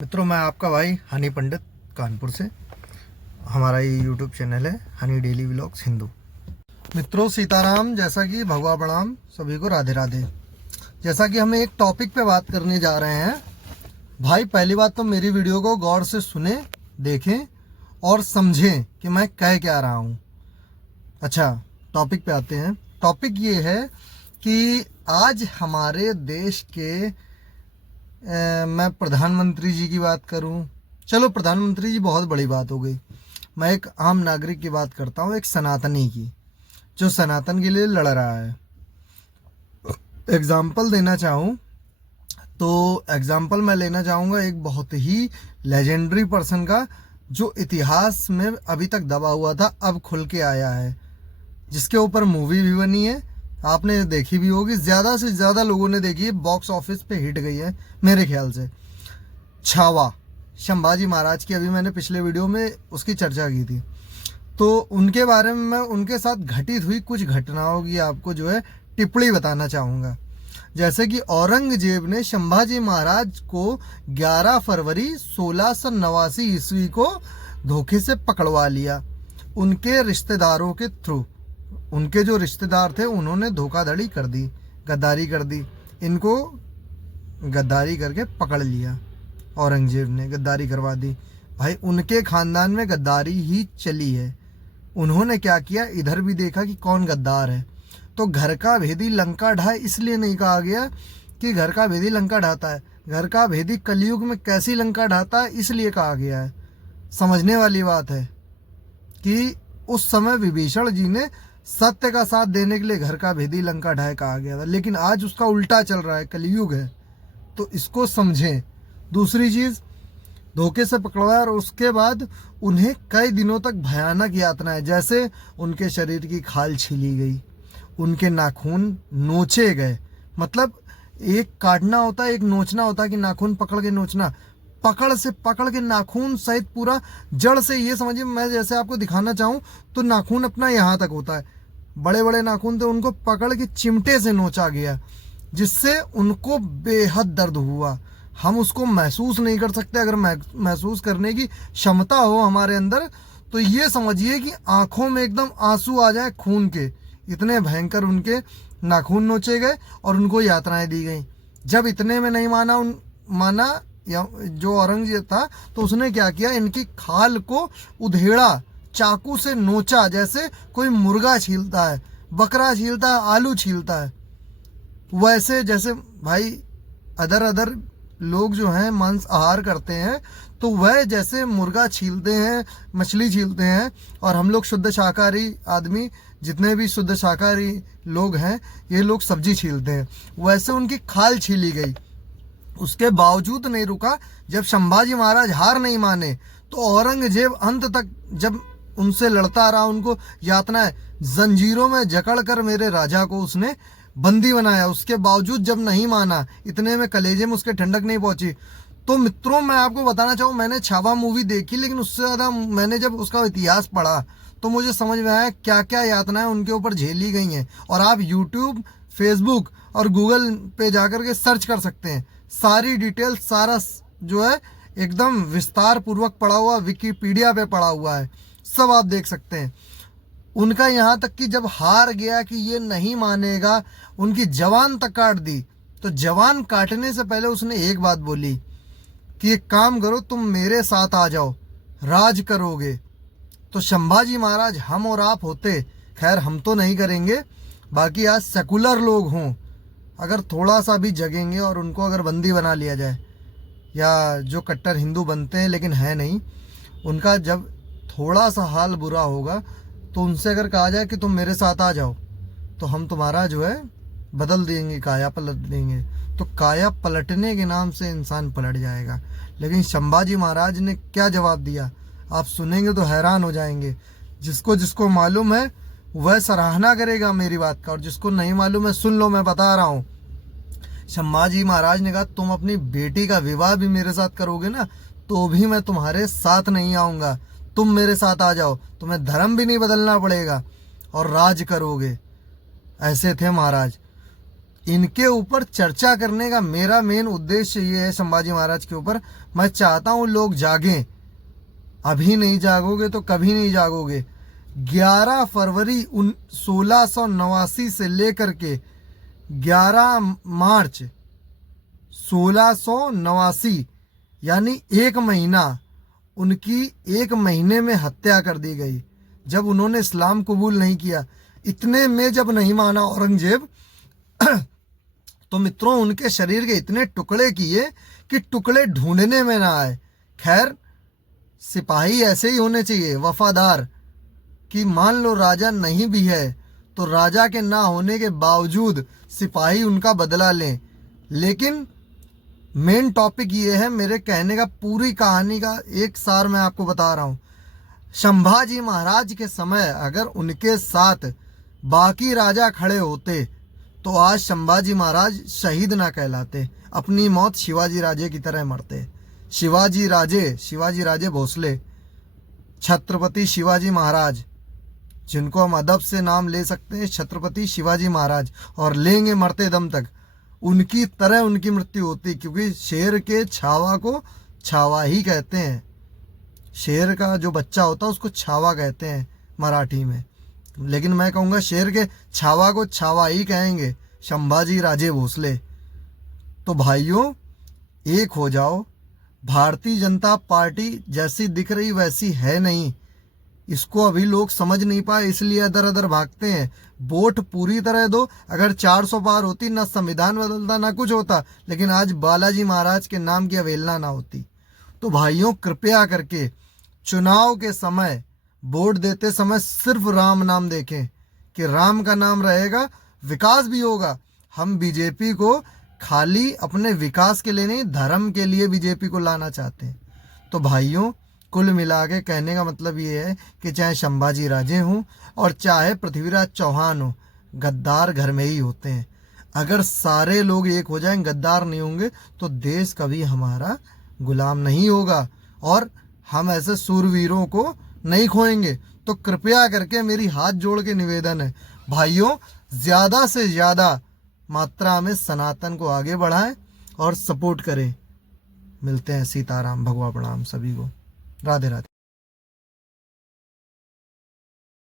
मित्रों, मैं आपका भाई हनी पंडित कानपुर से। हमारा ये यूट्यूब चैनल है हनी डेली व्लॉग्स हिंदू। मित्रों, सीताराम। जैसा कि भगवा प्रणाम, सभी को राधे राधे। जैसा कि हम एक टॉपिक पे बात करने जा रहे हैं भाई, पहली बात तो मेरी वीडियो को गौर से सुने, देखें और समझें कि मैं कह क्या रहा हूँ। अच्छा, टॉपिक पे आते हैं। टॉपिक ये है कि आज हमारे देश के मैं प्रधानमंत्री जी की बात करूं। चलो, प्रधानमंत्री जी बहुत बड़ी बात हो गई। मैं एक आम नागरिक की बात करता हूं, एक सनातनी की, जो सनातन के लिए लड़ रहा है। एग्जाम्पल देना चाहूं तो एग्जाम्पल मैं लेना चाहूँगा एक बहुत ही लेजेंडरी पर्सन का, जो इतिहास में अभी तक दबा हुआ था, अब खुल के आया है, जिसके ऊपर मूवी भी बनी है। आपने देखी भी होगी, ज़्यादा से ज़्यादा लोगों ने देखी है, बॉक्स ऑफिस पे हिट गई है मेरे ख्याल से। छावा, संभाजी महाराज की अभी मैंने पिछले वीडियो में उसकी चर्चा की थी। तो उनके बारे में मैं उनके साथ घटित हुई कुछ घटनाओं की आपको जो है टिप्पणी बताना चाहूँगा। जैसे कि औरंगजेब ने संभाजी महाराज को 11 फरवरी 1689 ईस्वी को धोखे से पकड़वा लिया। उनके रिश्तेदारों के थ्रू, उनके जो रिश्तेदार थे उन्होंने धोखाधड़ी कर दी, गद्दारी कर दी। इनको गद्दारी करके पकड़ लिया, औरंगजेब ने गद्दारी करवा दी। भाई, उनके खानदान में गद्दारी ही चली है। उन्होंने क्या किया, इधर भी देखा कि कौन गद्दार है। तो घर का भेदी लंका ढाए इसलिए नहीं कहा गया कि घर का भेदी लंका ढाता है। घर का भेदी कलयुग में कैसी लंका ढाता है इसलिए कहा गया है। समझने वाली बात है कि उस समय विभीषण जी ने सत्य का साथ देने के लिए घर का भेदी लंका ढाए कहा गया था, लेकिन आज उसका उल्टा चल रहा है, कलयुग है, तो इसको समझें। दूसरी चीज़, धोखे से पकड़वाया और उसके बाद उन्हें कई दिनों तक भयानक यातनाएं, जैसे उनके शरीर की खाल छीली गई, उनके नाखून नोचे गए। मतलब एक काटना होता है, एक नोचना होता है कि नाखून पकड़ के नोचना, पकड़ के नाखून सहित पूरा जड़ से, ये समझिए, मैं जैसे आपको दिखाना चाहूँ तो नाखून अपना यहाँ तक होता है, बड़े बड़े नाखून थे, उनको पकड़ के चिमटे से नोचा गया, जिससे उनको बेहद दर्द हुआ। हम उसको महसूस नहीं कर सकते। अगर महसूस करने की क्षमता हो हमारे अंदर तो ये समझिए कि आंखों में एकदम आंसू आ जाए खून के, इतने भयंकर उनके नाखून नोचे गए और उनको यातनाएं दी गई। जब इतने में नहीं माना या जो औरंगजेब था, तो उसने क्या किया, इनकी खाल को उधेड़ा, चाकू से नोचा, जैसे कोई मुर्गा छीलता है, बकरा छीलता है, आलू छीलता है, वैसे। जैसे भाई अदर लोग जो हैं मांस आहार करते हैं, तो वह जैसे मुर्गा छीलते हैं, मछली छीलते हैं, और हम लोग शुद्ध शाकाहारी आदमी, जितने भी शुद्ध शाकाहारी लोग हैं, ये लोग सब्जी छीलते हैं, वैसे उनकी खाल छीली गई। उसके बावजूद नहीं रुका। जब संभाजी महाराज हार नहीं माने तो औरंगजेब अंत तक जब उनसे लड़ता रहा, उनको यातनाएं, जंजीरों में जकड़ कर मेरे राजा को उसने बंदी बनाया। उसके बावजूद जब नहीं माना, इतने में कलेजे में उसके ठंडक नहीं पहुंची। तो मित्रों, मैं आपको बताना चाहूँ, मैंने छावा मूवी देखी, लेकिन उससे ज़्यादा मैंने जब उसका इतिहास पढ़ा तो मुझे समझ में आया क्या क्या यातनाएं उनके ऊपर झेली गई हैं। और आप यूट्यूब, फेसबुक और गूगल पे जाकर के सर्च कर सकते हैं, सारी डिटेल, सारा जो है एकदम विस्तार पूर्वक पढ़ा हुआ, विकिपीडिया पे पढ़ा हुआ है, सब आप देख सकते हैं। उनका यहाँ तक कि जब हार गया कि ये नहीं मानेगा, उनकी जवान तक काट दी। तो जवान काटने से पहले उसने एक बात बोली कि एक काम करो, तुम मेरे साथ आ जाओ, राज करोगे। तो संभाजी महाराज, हम और आप होते, खैर हम तो नहीं करेंगे, बाकी आज सेकुलर लोग हों, अगर थोड़ा सा भी जगेंगे और उनको अगर बंदी बना लिया जाए, या जो कट्टर हिंदू बनते हैं लेकिन है नहीं, उनका जब थोड़ा सा हाल बुरा होगा, तो उनसे अगर कहा जाए कि तुम मेरे साथ आ जाओ, तो हम तुम्हारा जो है बदल देंगे, काया पलट देंगे। तो काया पलटने के नाम से इंसान पलट जाएगा। लेकिन संभाजी महाराज ने क्या जवाब दिया, आप सुनेंगे तो हैरान हो जाएंगे। जिसको जिसको मालूम है वह सराहना करेगा मेरी बात का, और जिसको नहीं मालूम है सुन लो, मैं बता रहा हूँ। संभाजी महाराज ने कहा, तुम अपनी बेटी का विवाह भी मेरे साथ करोगे ना, तो भी मैं तुम्हारे साथ नहीं आऊँगा, तुम मेरे साथ आ जाओ, तुम्हें धर्म भी नहीं बदलना पड़ेगा और राज करोगे। ऐसे थे महाराज। इनके ऊपर चर्चा करने का मेरा मेन उद्देश्य ये है, संभाजी महाराज के ऊपर। मैं चाहता हूँ लोग जागें। अभी नहीं जागोगे तो कभी नहीं जागोगे। 11 फरवरी 1689 से लेकर के 11 मार्च 1689 यानी 1 महीना, उनकी 1 महीने में हत्या कर दी गई जब उन्होंने इस्लाम कबूल नहीं किया। इतने में जब नहीं माना औरंगजेब तो मित्रों उनके शरीर के इतने टुकड़े किए कि टुकड़े ढूंढने में ना आए। खैर, सिपाही ऐसे ही होने चाहिए, वफादार, कि मान लो राजा नहीं भी है तो राजा के ना होने के बावजूद सिपाही उनका बदला लें। लेकिन मेन टॉपिक ये है मेरे कहने का, पूरी कहानी का एक सार मैं आपको बता रहा हूँ। संभाजी महाराज के समय अगर उनके साथ बाकी राजा खड़े होते तो आज संभाजी महाराज शहीद ना कहलाते, अपनी मौत शिवाजी राजे की तरह मरते। शिवाजी राजे भोसले, छत्रपति शिवाजी महाराज, जिनको हम अदब से नाम ले सकते हैं, छत्रपति शिवाजी महाराज, और लेंगे मरते दम तक। उनकी तरह उनकी मृत्यु होती, क्योंकि शेर के छावा को छावा ही कहते हैं। शेर का जो बच्चा होता है उसको छावा कहते हैं मराठी में, लेकिन मैं कहूँगा शेर के छावा को छावा ही कहेंगे, संभाजी राजे भोसले। तो भाइयों, एक हो जाओ। भारतीय जनता पार्टी जैसी दिख रही वैसी है नहीं। इसको अभी लोग समझ नहीं पाए, इसलिए इधर उधर भागते हैं। वोट पूरी तरह दो। अगर 400 पार होती, ना संविधान बदलता ना कुछ होता, लेकिन आज बालाजी महाराज के नाम की अवहेलना ना होती। तो भाइयों, कृपया करके चुनाव के समय, वोट देते समय सिर्फ राम नाम देखें कि राम का नाम रहेगा, विकास भी होगा। हम बीजेपी को खाली अपने विकास के लिए नहीं, धर्म के लिए बीजेपी को लाना चाहते हैं। तो भाइयों, कुल मिला के कहने का मतलब ये है कि चाहे संभाजी राजे हों और चाहे पृथ्वीराज चौहान हो, गद्दार घर में ही होते हैं। अगर सारे लोग एक हो जाएं, गद्दार नहीं होंगे, तो देश कभी हमारा गुलाम नहीं होगा और हम ऐसे सूरवीरों को नहीं खोएंगे। तो कृपया करके मेरी हाथ जोड़ के निवेदन है, भाइयों, ज़्यादा से ज़्यादा मात्रा में सनातन को आगे बढ़ाएं और सपोर्ट करें। मिलते हैं। सीताराम, भगवा प्रणाम सभी को। राधे राधे।